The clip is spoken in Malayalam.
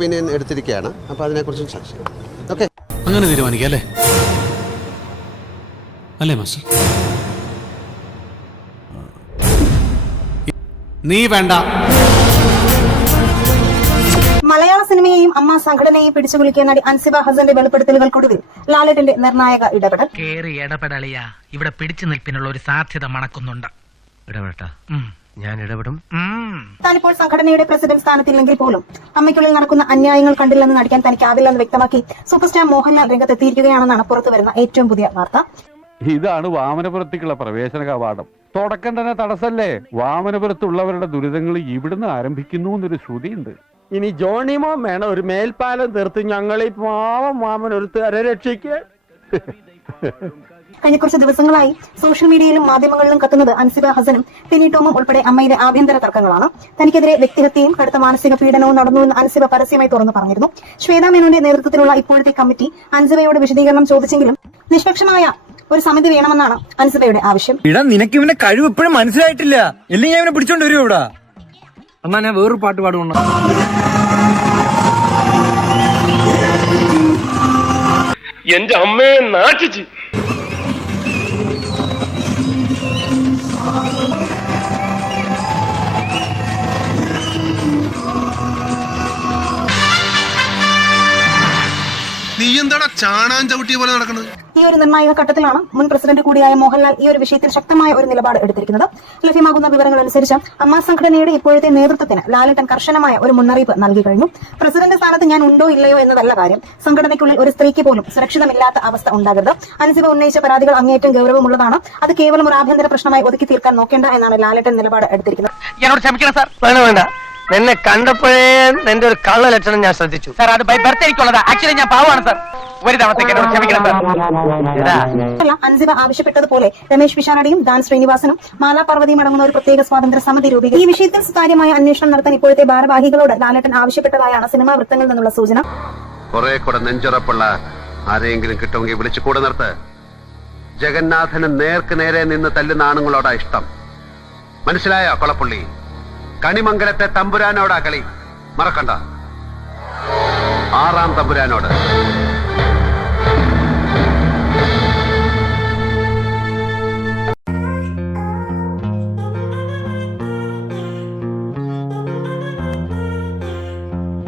ഒപ്പീനിയൻ എടുത്തിരിക്കുകയാണ്. അപ്പോൾ അതിനെക്കുറിച്ചും ചർച്ച ചെയ്യും. ഓക്കെ, അങ്ങനെ തീരുമാനിക്കാം അല്ലേ? അല്ലേ മാസ്റ്റർ? നീ വേണ്ട. മലയാള സിനിമയെയും അമ്മ സംഘടനയെയും പിടിച്ചുകുലുക്കിയ നടി അൻസിബ ഹസന്റെ വെളിപ്പെടുത്തലുകൾക്കൊടുവിൽ ലാലേട്ടന്റെ നിർണായക ഇടപെടൽ. കേറി ഇടപെടലിയാ ഇവിടെ പിടിച്ചു നിൽപ്പിനുള്ള ഒരു സാധ്യത മണക്കുന്നുണ്ട്. ഇടപെടട്ടാ, ഞാൻ ഇടപെടും. താനിപ്പോൾ സംഘടനയുടെ പ്രസിഡന്റ് സ്ഥാനത്തില്ലെങ്കിൽ പോലും അമ്മയ്ക്കുള്ളിൽ നടക്കുന്ന അന്യായങ്ങൾ കണ്ടില്ലെന്ന് നടിക്കാൻ തനിക്കാവില്ലെന്ന് വ്യക്തമാക്കി സൂപ്പർ സ്റ്റാർ മോഹൻലാൽ രംഗത്തെത്തിയിരിക്കുകയാണെന്നാണ് പുറത്തുവരുന്ന ഏറ്റവും പുതിയ വാർത്ത. ഇതാണ് വാമനപുരത്തേക്കുള്ള പ്രവേശന കവാടം. തുടക്കം തന്നെ തടസ്സല്ലേ? വാമനപുരത്തുള്ളവരുടെ ദുരിതങ്ങൾ ഇവിടുന്ന് ആരംഭിക്കുന്നു എന്നൊരു ശ്രുതിയുണ്ട്. ഇനി ജോണിമോ വേണം ഒരു മേൽപ്പാലം തീർത്ത് ഞങ്ങളീ പാവം വാമനൊരുത്തുകാരെ രക്ഷിക്കുക. കഴിഞ്ഞ കുറച്ച് ദിവസങ്ങളായി സോഷ്യൽ മീഡിയയിലും മാധ്യമങ്ങളിലും കത്തുന്നത് അൻസിബ ഹസനും ടിനി ടോമും ഉൾപ്പെടെ അമ്മയിലെ ആഭ്യന്തര തർക്കങ്ങളാണ്. തനിക്കെതിരെ വ്യക്തിഹത്യയും കടുത്ത മാനസിക പീഡനവും നടന്നുവെന്ന് അൻസിബ പരസ്യമായി തുറന്നു പറഞ്ഞിരുന്നു. ശ്വേതാ മേനോന്റെ നേതൃത്വത്തിലുള്ള ഇപ്പോഴത്തെ കമ്മിറ്റി അൻസിബയോട് വിശദീകരണം ചോദിച്ചെങ്കിലും നിഷ്പക്ഷമായ ഒരു സമിതി വേണമെന്നാണ് അൻസിബയുടെ ആവശ്യം. നിനക്ക് ഇവന്റെ കഴിവ് ഇപ്പോഴും മനസ്സിലായിട്ടില്ല. അല്ലെങ്കിൽ ഞാൻ ഇവനെ പിടിച്ചോണ്ട് വരുമോ ഇവിടെ? എന്നാ ഞാൻ വേറൊരു പാട്ട് പാടുകൊണ്ട. എന്റെ അമ്മയെ നാട്ടിച്ച് നീ എന്താടാ ചാണാൻ ചവിട്ടിയ പോലെ നടക്കുന്നത്? ഈ ഒരു നിർണായക ഘട്ടത്തിലാണ് മുൻ പ്രസിഡന്റ് കൂടിയായ മോഹൻലാൽ ഈ ഒരു വിഷയത്തിൽ ശക്തമായ ഒരു നിലപാട് എടുത്തിരിക്കുന്നത്. ലഭ്യമാകുന്ന വിവരങ്ങൾ അനുസരിച്ച് അമ്മ സംഘടനയുടെ ഇപ്പോഴത്തെ നേതൃത്വത്തിന് ലാലേട്ടൻ കർശനമായ ഒരു മുന്നറിയിപ്പ് നൽകി കഴിഞ്ഞു. പ്രസിഡന്റ് സ്ഥാനത്ത് ഞാൻ ഉണ്ടോ ഇല്ലയോ എന്നതല്ല കാര്യം, സംഘടനയ്ക്കുള്ളിൽ ഒരു സ്ത്രീക്ക് പോലും സുരക്ഷിതമില്ലാത്ത അവസ്ഥ ഉണ്ടാകരുത്. അൻസിബ ഉന്നയിച്ച പരാതികൾ അങ്ങേയറ്റം ഗൗരവമുള്ളതാണ്. അത് കേവലം ഒരു ആഭ്യന്തര പ്രശ്നമായി ഒതുക്കി തീർക്കാൻ നോക്കേണ്ട എന്നാണ് ലാലേട്ടൻ നിലപാട് എടുത്തിരിക്കുന്നത്. എന്നോട് ക്ഷമിക്കണം സാർ. വേണ്ട, നിന്നെ കണ്ടപ്പോഴേ നിന്റെ ഒരു കള്ള ലക്ഷണം ഞാൻ ശ്രദ്ധിച്ചു. സാർ അത് ബൈ ബർത്ത് എനിക്കുള്ളതാ. ആക്ച്വലി ഞാൻ പാവമാണ് സാർ. ഒരു തവണത്തേക്ക് എന്നോട് ക്ഷമിക്കണം സാർ. അൻസിബ ആവശ്യപ്പെട്ടതുപോലെ രമേശ് പിഷാരടിയും ഡാൻ ശ്രീനിവാസനും മാലാ പാർവതിയും അടങ്ങുന്ന ഒരു പ്രത്യേക സ്വാതന്ത്ര്യ സമിതി രൂപീകരിച്ചു. ഈ വിഷയത്തിൽ സുതാര്യമായ അന്വേഷണം നടത്താൻ ഇപ്പോഴത്തെ ഭാരവാഹികളോട് ലാലേട്ടൻ ആവശ്യപ്പെട്ടതായാണ് സിനിമാ വൃത്തങ്ങളിൽ നിന്നുള്ള സൂചന. കുറെ കൂടെ നെഞ്ചുറപ്പുള്ള ആരെങ്കിലും കിട്ടുമെങ്കിൽ വിളിച്ചു കൂടെ നിർത്ത്. ജഗന്നാഥന് നേർക്ക് നേരെ നിന്ന് തല്ലുന്ന ആണുങ്ങളോടാ ഇഷ്ടം. മനസ്സിലായോ കൊളപ്പുള്ളി? കണിമംഗലത്തെ തമ്പുരാനോടാ കളി, മറക്കണ്ട. 6-ാം തമ്പുരാനോട്.